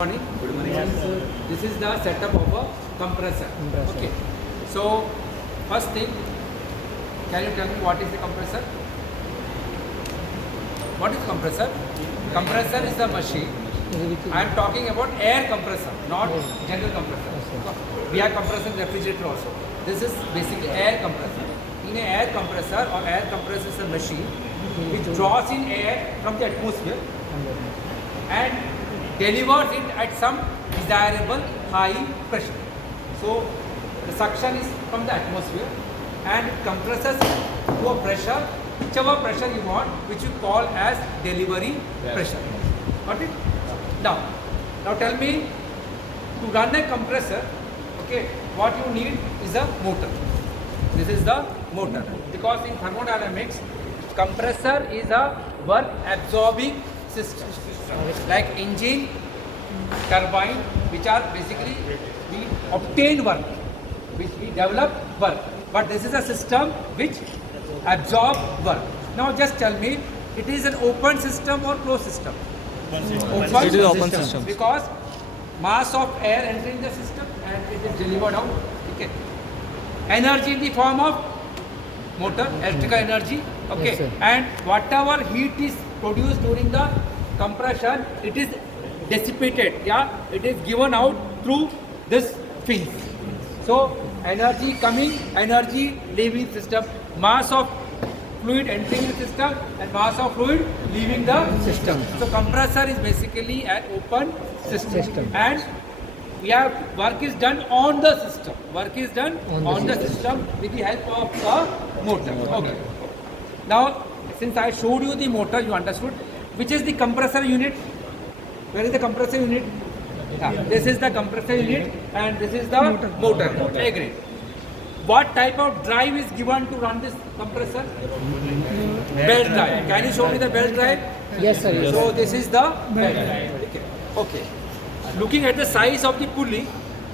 Morning. Good morning. This is the setup of a compressor. Okay. So first thing, can you tell me what is the compressor? What is compressor? Compressor is the machine. I am talking about air compressor, not general compressor. We have compressor in refrigerator also. This is basically air compressor. In an air compressor or air compressor is a machine which draws in air from the atmosphere and delivers it at some desirable high pressure. So the suction is from the atmosphere and it compresses to a pressure, whichever pressure you want, which you call as delivery pressure. Got it? Now tell me, to run a compressor, okay, what you need is a motor. This is the motor, because in thermodynamics, compressor is a work absorbing system, like engine, turbine, which are basically we obtain work, which we develop work. But this is a system which absorb work. Now just tell me, it is an open system or closed system? It is open system. Because mass of air entering the system and it is delivered out. Okay. Energy in the form of motor, electrical energy. Okay. Yes, and whatever heat is produced during the compression, it is dissipated. Yeah, it is given out through this fins. So energy coming, energy leaving system, mass of fluid entering the system and mass of fluid leaving the system. So compressor is basically an open system. And we have work is done on the system. Work is done on the system with the help of the motor. Okay. Now, since I showed you the motor, you understood. Which is the compressor unit? Where is the compressor unit? Yeah. This is the compressor unit and this is the motor. I agree. What type of drive is given to run this compressor? Belt drive. Can you show me the belt drive? Yes, sir. Yes. So this is the belt drive. Okay. Looking at the size of the pulley,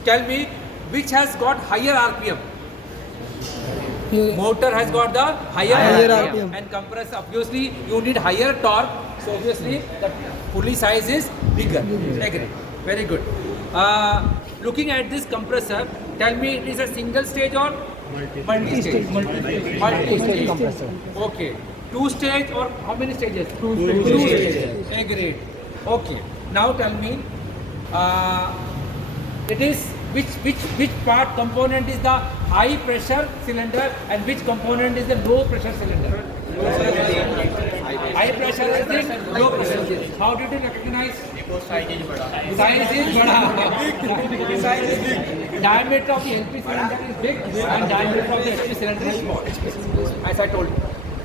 tell me which has got higher RPM? Motor has got the higher RPM. And compressor, obviously you need higher torque, so obviously the pulley size is bigger. Agree. Very good. Looking at this compressor, tell me it is a single stage or multi-stage? Multi-stage compressor. Okay. Two stage or how many stages? Two stages. Agreed. Okay. Now tell me, it is which part component is the high pressure cylinder and which component is the low pressure cylinder? High pressure is the low pressure. How did you recognize? Size is bada. Size is big. Diameter of the LP cylinder is big and diameter of the HP cylinder is small. As I told you.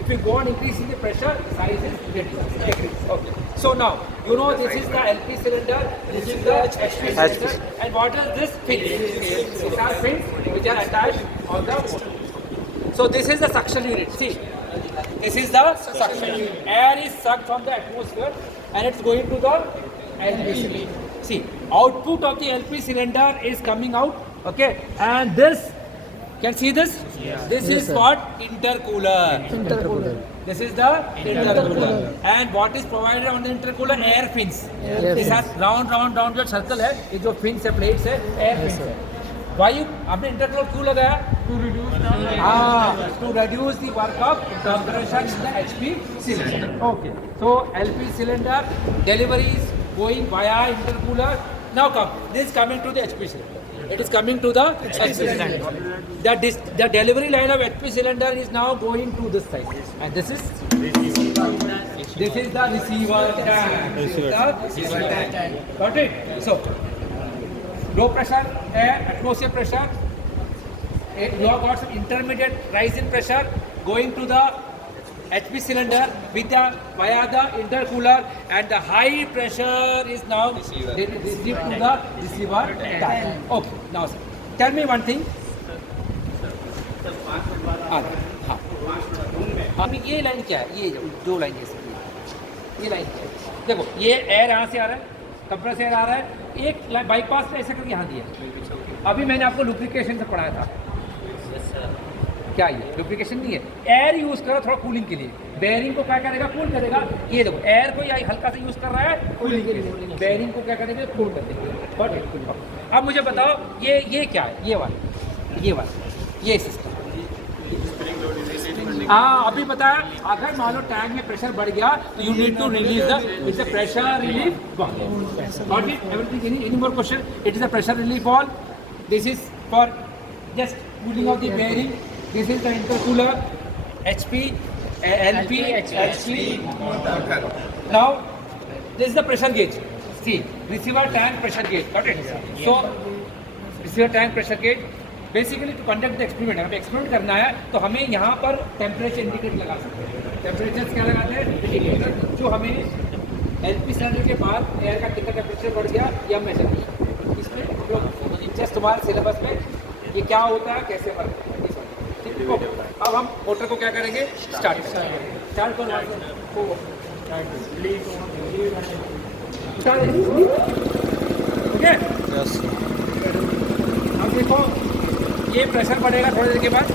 If you go on increasing the pressure, size is reduced. Okay. So now, you know this is the LP cylinder, this is the HP cylinder, and what is this fin? These are fins which are attached on the motor. So this is the suction unit. See, this is the suction unit. Air is sucked from the atmosphere and it's going to the LP cylinder. See, output of the LP cylinder is coming out. Okay, and this. Can see this? Yeah. This is sir. what? Intercooler. This is the intercooler. And what is provided on the intercooler? Air fins. This has round जो circle है, ये जो fins है, plates है, air fins है. Why you आपने intercooler क्यों लगाया? To reduce the work of compression in the HP cylinder. Okay. So LP cylinder delivery is going via intercooler. Now come. This is coming to the HP cylinder. It is coming to the HP cylinder. The delivery line of HP cylinder is now going to this side, and this is the receiver tank. Got it? So low pressure air, atmosphere pressure. You have got some intermediate rise in pressure going to the HP cylinder with via the intercooler, and the high pressure is now received to the receiver tank. Okay, now sir, tell me one thing. ये line क्या है? ये जो line है, ये line क्या है? देखो, ये एयर यहाँ से आ रहा है, कंप्रेसर एयर आ रहा है, एक बाईपास ऐसे करके यहाँ दिया है. अभी मैंने आपको लुब्रिकेशन से पढ़ाया था. क्या ये लुब्रिकेशन नहीं है, एयर यूज़ करो थोड़ा कूलिंग के लिए। बेयरिंग को क्या करेगा, कूल करेगा। ये देखो एयर को या हल्का सा यूज़ कर रहा है कूलिंग के लिए, बेयरिंग को क्या करेगा, कूल कर देगा। अब मुझे बताओ ये क्या है, ये सिस्टम। हाँ अभी बताया, अगर मान लो टैंक में प्रेशर बढ़ गया तो you need to release the it's a pressure relief valve। Got it? Everything? Any more question? It is a pressure relief valve. This is for just cooling of the bearing. This is the intercooler HP, LP, HP. Now this is the pressure gauge. See, receiver tank pressure gauge. Got it? So receiver tank pressure gauge. Basically to conduct the experiment, हमें experiment करना है तो हमें यहाँ पर temperature indicator लगा सकते हैं। टेम्परेचर क्या लगाते हैं, इंडिकेटर, जो हमें एलपी सिलेंडर के बाद एयर का कितना टेम्परेचर बढ़ गया या मेजर किया। इसमें हम लोग जस्ट तुम्हारे सिलेबस में ये क्या होता है, कैसे वर्क करता है, ठीक है। अब हम मोटर को क्या करेंगे, स्टार्ट करो। ओके, अब देखो ये प्रेशर बढ़ेगा थोड़ी देर के बाद।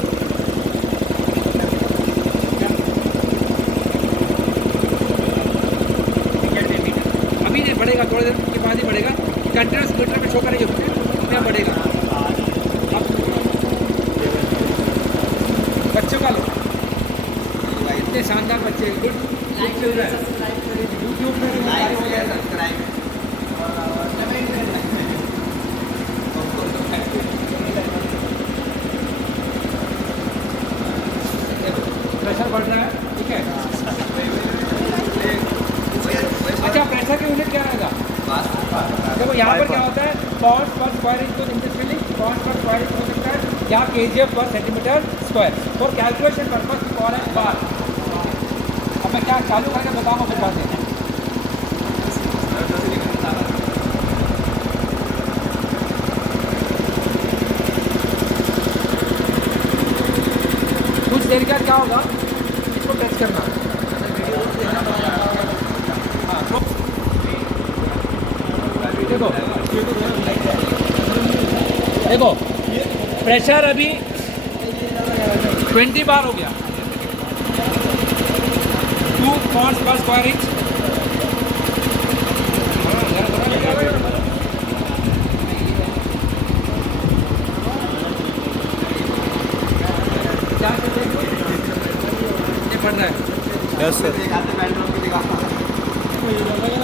अभी नहीं बढ़ेगा, थोड़ी देर के बाद ही बढ़ेगा। कंटिन्यूस मीटर में शो करेंगे कितना बढ़ेगा। अब बच्चों का लो, इतने शानदार बच्चे, गुड चल रहा है यूट्यूब में प्रेशर बढ़ रहा है, ठीक है। अच्छा प्रेशर की यूनिट क्या रहेगा, देखो यहाँ पर क्या होता है, पाउंड पर स्क्वायर इंच को इंटरचेंजिंग, पाउंड पर स्क्वायर इंच हो सकता है या केजीएफ पर centimetre square. For calculation purpose call है बार। अब मैं क्या चालू करके बताऊँगा फिर बात है। कुछ देर का क्या होगा, इसको टच करना। देखो प्रेशर अभी 20 बार हो गया, 2 पाउंड पर स्क्वायर इंच। पढ़ रहा है यस सर।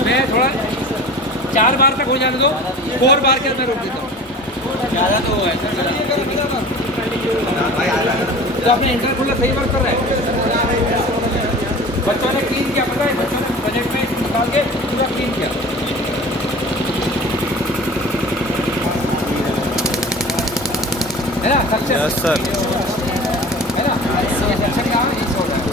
मैं थोड़ा 4 बार तक हो जाने दो, 4 बार के मैं रोक देता हूँ। ज़्यादा तो है तो अपने इंटरकूलर सही वर्क कर रहा है। बच्चों ने क्लीन किया, पता है बच्चों ने बजट में निकाल के पूरा क्लीन किया है ना, सक्सेस। Yes sir. है ना, अच्छा क्या है, हो रहा है।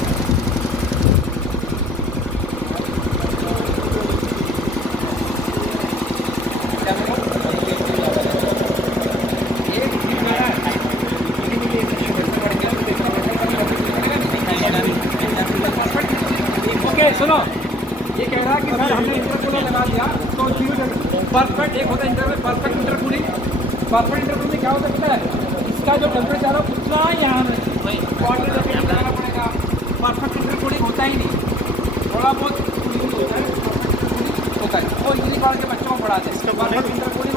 सुनो, ये कह रहा है कि सर हमने इंटरकूलर लगा दिया तो परफेक्ट एक होता है intercooler, perfect intercooling. Perfect intercooling क्या होता है, इसका जो टेम्परेचर है उतना यहाँ में वाटर लगाना पड़ेगा। परफेक्ट इंटरकूलिंग होता ही नहीं, थोड़ा बहुत होता है। वो इंग्लिश वाले के बच्चों को पढ़ाते हैं परफेक्ट इंटरकूलिंग।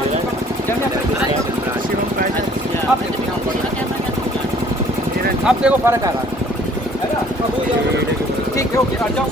अब देखो फर्क आ रहा है ना, ठीक है। ओके आ जाओ।